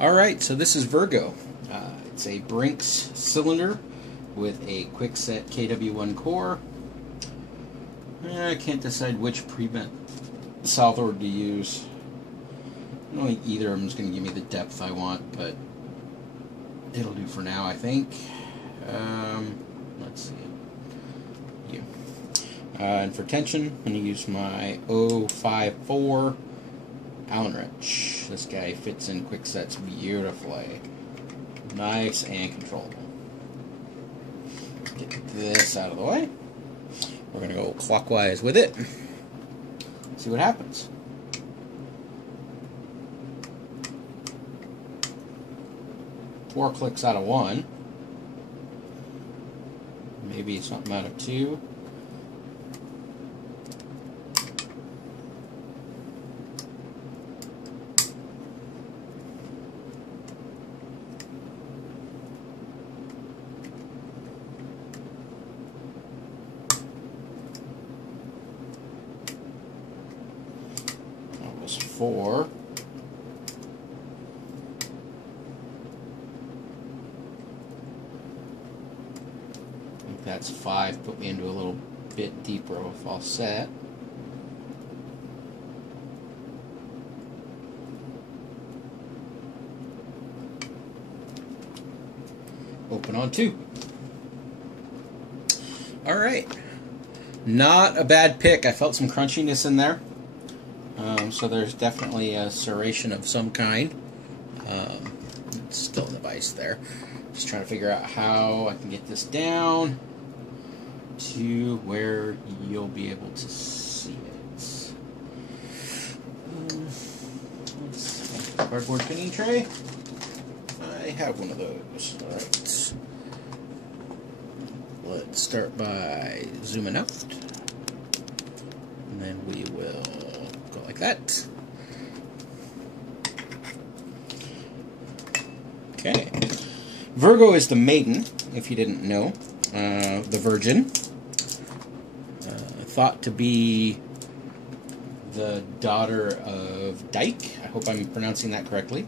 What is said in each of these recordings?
Alright, so this is Virgo. It's a Brinks cylinder with a quickset KW1 core. I can't decide which prevent southward to use. I don't think either of them is going to give me the depth I want, but it'll do for now, I think. Let's see. Yeah. And for tension, I'm going to use my 054 Allen wrench. This guy fits in quicksets beautifully. Nice and controllable. Get this out of the way. We're going to go clockwise with it. See what happens. Four clicks out of one. Maybe something out of two. That was four. I think that's five. Put me into a little bit deeper of a false set. Open on two. Alright. Not a bad pick. I felt some crunchiness in there. So there's definitely a serration of some kind. It's still in the vise there. Just trying to figure out how I can get this down to where you'll be able to see it. Let's see. Cardboard pinning tray. I have one of those. Alright. Let's start by zooming out. And then we will go like that. Okay. Virgo is the maiden, if you didn't know. The virgin. Thought to be the daughter of Dyke. I hope I'm pronouncing that correctly.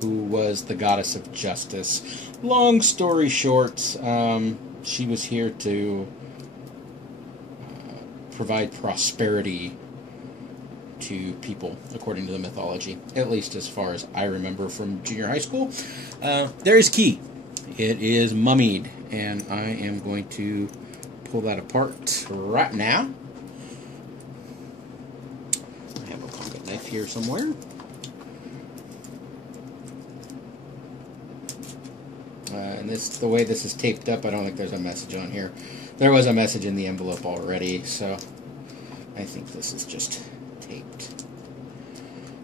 Who was the goddess of justice. Long story short, she was here to provide prosperity to people, according to the mythology, at least as far as I remember from junior high school. There's key. It is mummied, and I am going to pull that apart right now. I have a pocket knife here somewhere. And this, the way this is taped up, I don't think there's a message on here. There was a message in the envelope already, so I think this is just taped.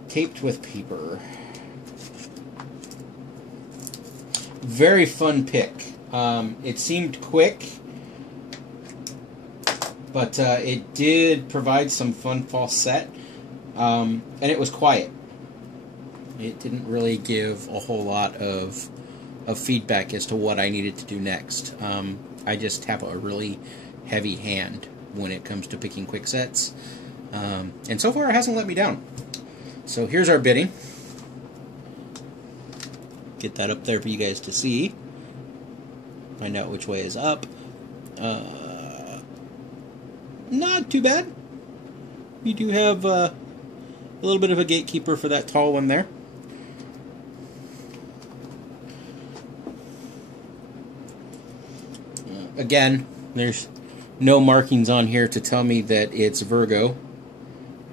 Taped with paper. Very fun pick. It seemed quick, but it did provide some fun false set, and it was quiet. It didn't really give a whole lot of feedback as to what I needed to do next. I just have a really heavy hand when it comes to picking quick sets, and so far it hasn't let me down. So here's our bidding. Get that up there for you guys to see. Find out which way is up. Not too bad. We do have a little bit of a gatekeeper for that tall one there. Again, there's no markings on here to tell me that it's Virgo.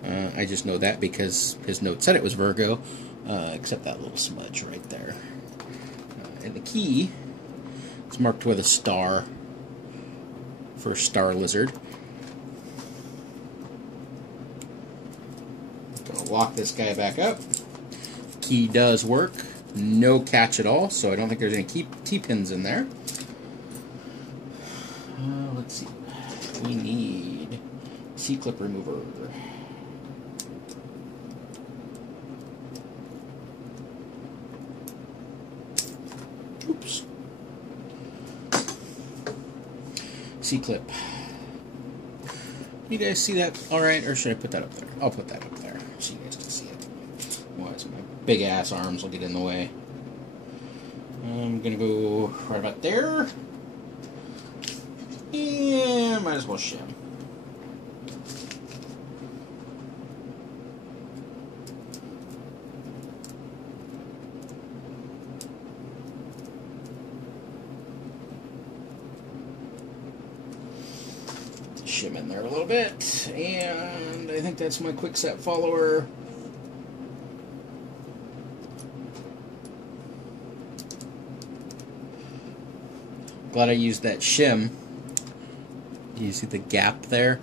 I just know that because his note said it was Virgo, except that little smudge right there. And the key is marked with a star for StarLizard. Gonna lock this guy back up. Key does work. No catch at all, so I don't think there's any T-pins in there. Let's see. We need C-clip remover. Oops. C-clip. You guys see that all right, or should I put that up there? I'll put that up there so you guys can see it. Otherwise my big ass arms will get in the way. I'm gonna go right about there. And might as well shim. Shim in there a little bit, and I think that's my quick set follower. Glad I used that shim. Do you see the gap there?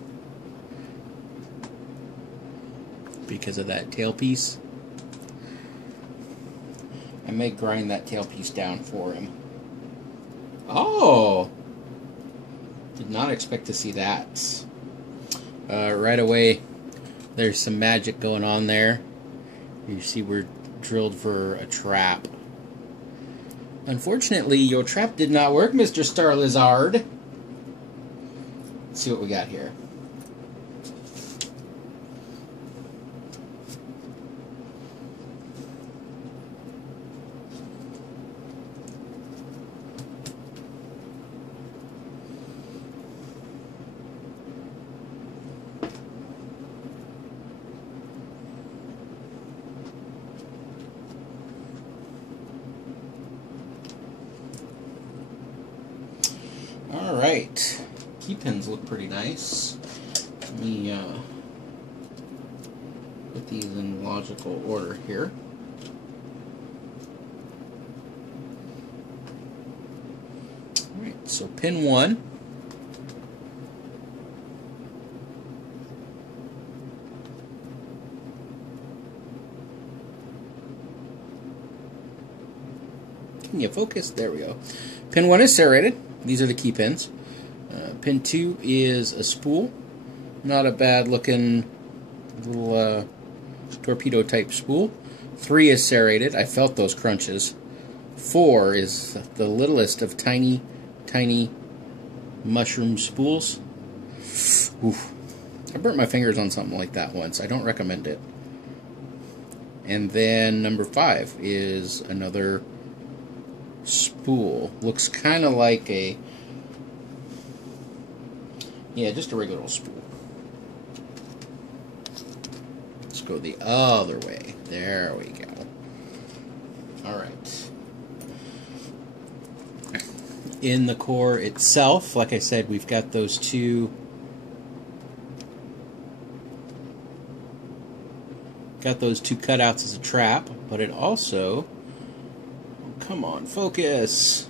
Because of that tailpiece. I may grind that tailpiece down for him. Oh! Did not expect to see that. Right away, there's some magic going on there. You see we're drilled for a trap. Unfortunately, your trap did not work, Mr. StarLizard. Let's see what we got here. Alright, key pins look pretty nice. Let me put these in logical order here. Alright, so pin 1. Can you focus? There we go. Pin 1 is serrated. These are the key pins. Pin 2 is a spool. Not a bad looking little torpedo type spool. 3 is serrated. I felt those crunches. 4 is the littlest of tiny, tiny mushroom spools. Oof. I burnt my fingers on something like that once. I don't recommend it. And then number 5 is another spool. Looks kind of like a, yeah, just a regular old spool. Let's go the other way. There we go. Alright. In the core itself, like I said, we've got those two cutouts as a trap, but it also, come on, focus.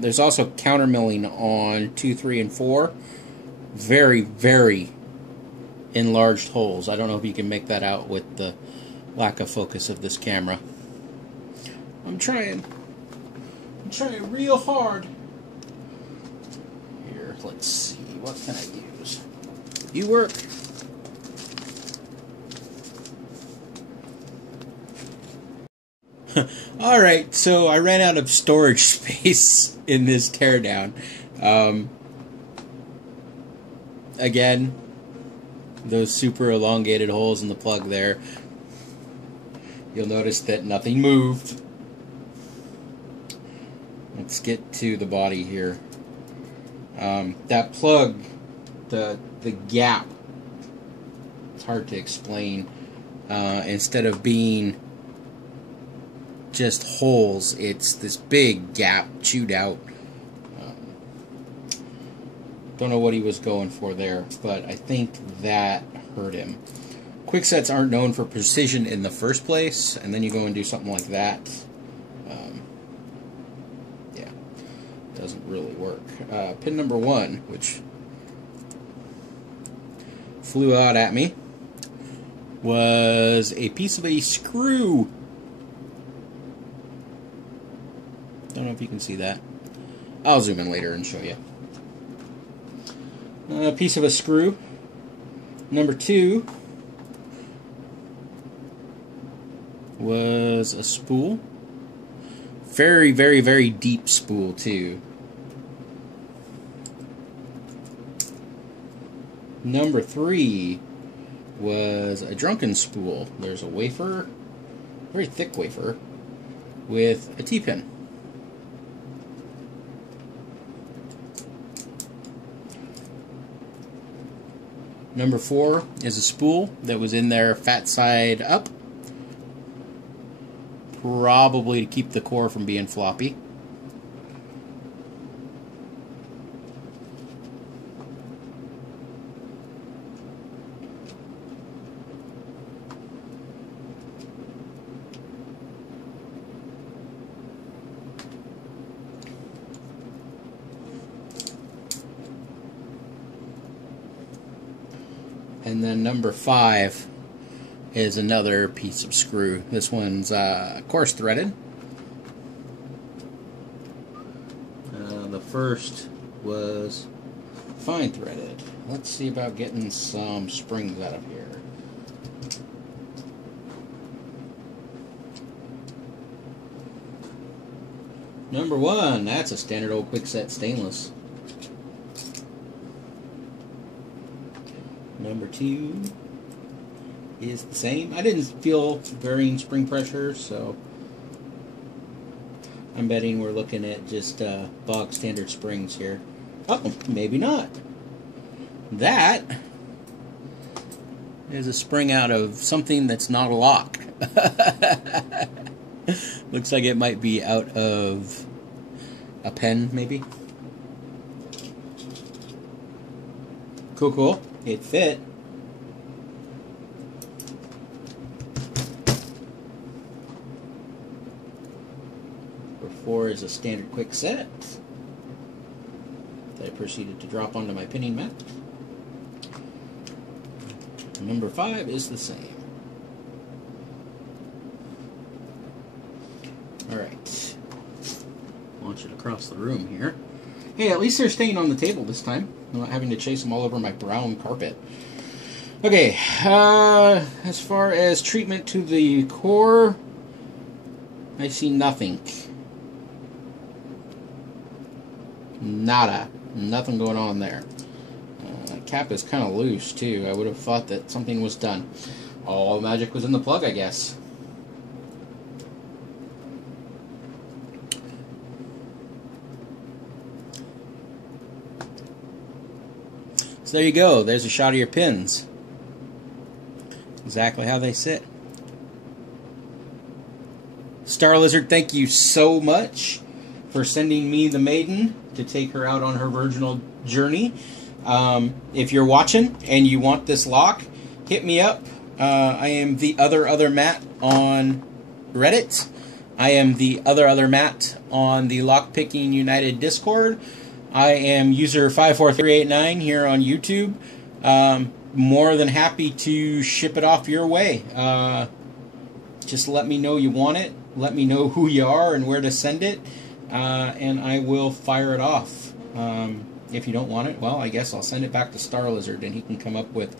There's also countermilling on 2, 3, and 4. Very, very enlarged holes. I don't know if you can make that out with the lack of focus of this camera. I'm trying real hard. Here, let's see, what can I use? You work. Alright, so I ran out of storage space in this teardown. Again, those super elongated holes in the plug there. You'll notice that nothing moved. Let's get to the body here. That plug, the gap, it's hard to explain. Instead of being just holes, it's this big gap chewed out. Don't know what he was going for there, but I think that hurt him. Quicksets aren't known for precision in the first place, and then you go and do something like that. Yeah, doesn't really work. Pin number 1, which flew out at me, was a piece of a screw. Don't know if you can see that. I'll zoom in later and show you. A piece of a screw. Number 2 was a spool. Very, very, very deep spool too. Number 3 was a drunken spool. There's a wafer, very thick wafer, with a T-pin. Number 4 is a spool that was in there fat side up, probably to keep the core from being floppy. And then number 5 is another piece of screw. This one's coarse threaded. The first was fine threaded. Let's see about getting some springs out of here. Number 1, that's a standard old quickset stainless. Number 2 is the same. I didn't feel varying spring pressure, so I'm betting we're looking at just bog standard springs here. Oh, maybe not. That is a spring out of something that's not a lock. Looks like it might be out of a pen, maybe. Cool, cool. It fit. Number 4 is a standard quick set that I proceeded to drop onto my pinning mat. Number 5 is the same. Alright. Launch it across the room here. Hey, at least they're staying on the table this time. I'm not having to chase them all over my brown carpet. Okay, as far as treatment to the core, I see nothing. Nada. Nothing going on there. Cap is kind of loose, too. I would have thought that something was done. All the magic was in the plug, I guess. So there you go. There's a shot of your pins. Exactly how they sit. StarLizard, thank you so much for sending me the Maiden to take her out on her virginal journey. If you're watching and you want this lock, hit me up. I am the other Matt on Reddit. I am the other Matt on the Lockpicking United Discord. I am user 54389 here on YouTube. More than happy to ship it off your way. Just let me know you want it. Let me know who you are and where to send it. And I will fire it off. If you don't want it, well, I guess I'll send it back to StarLizard and he can come up with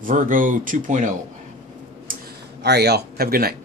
Virgo 2.0. Alright, y'all. Have a good night.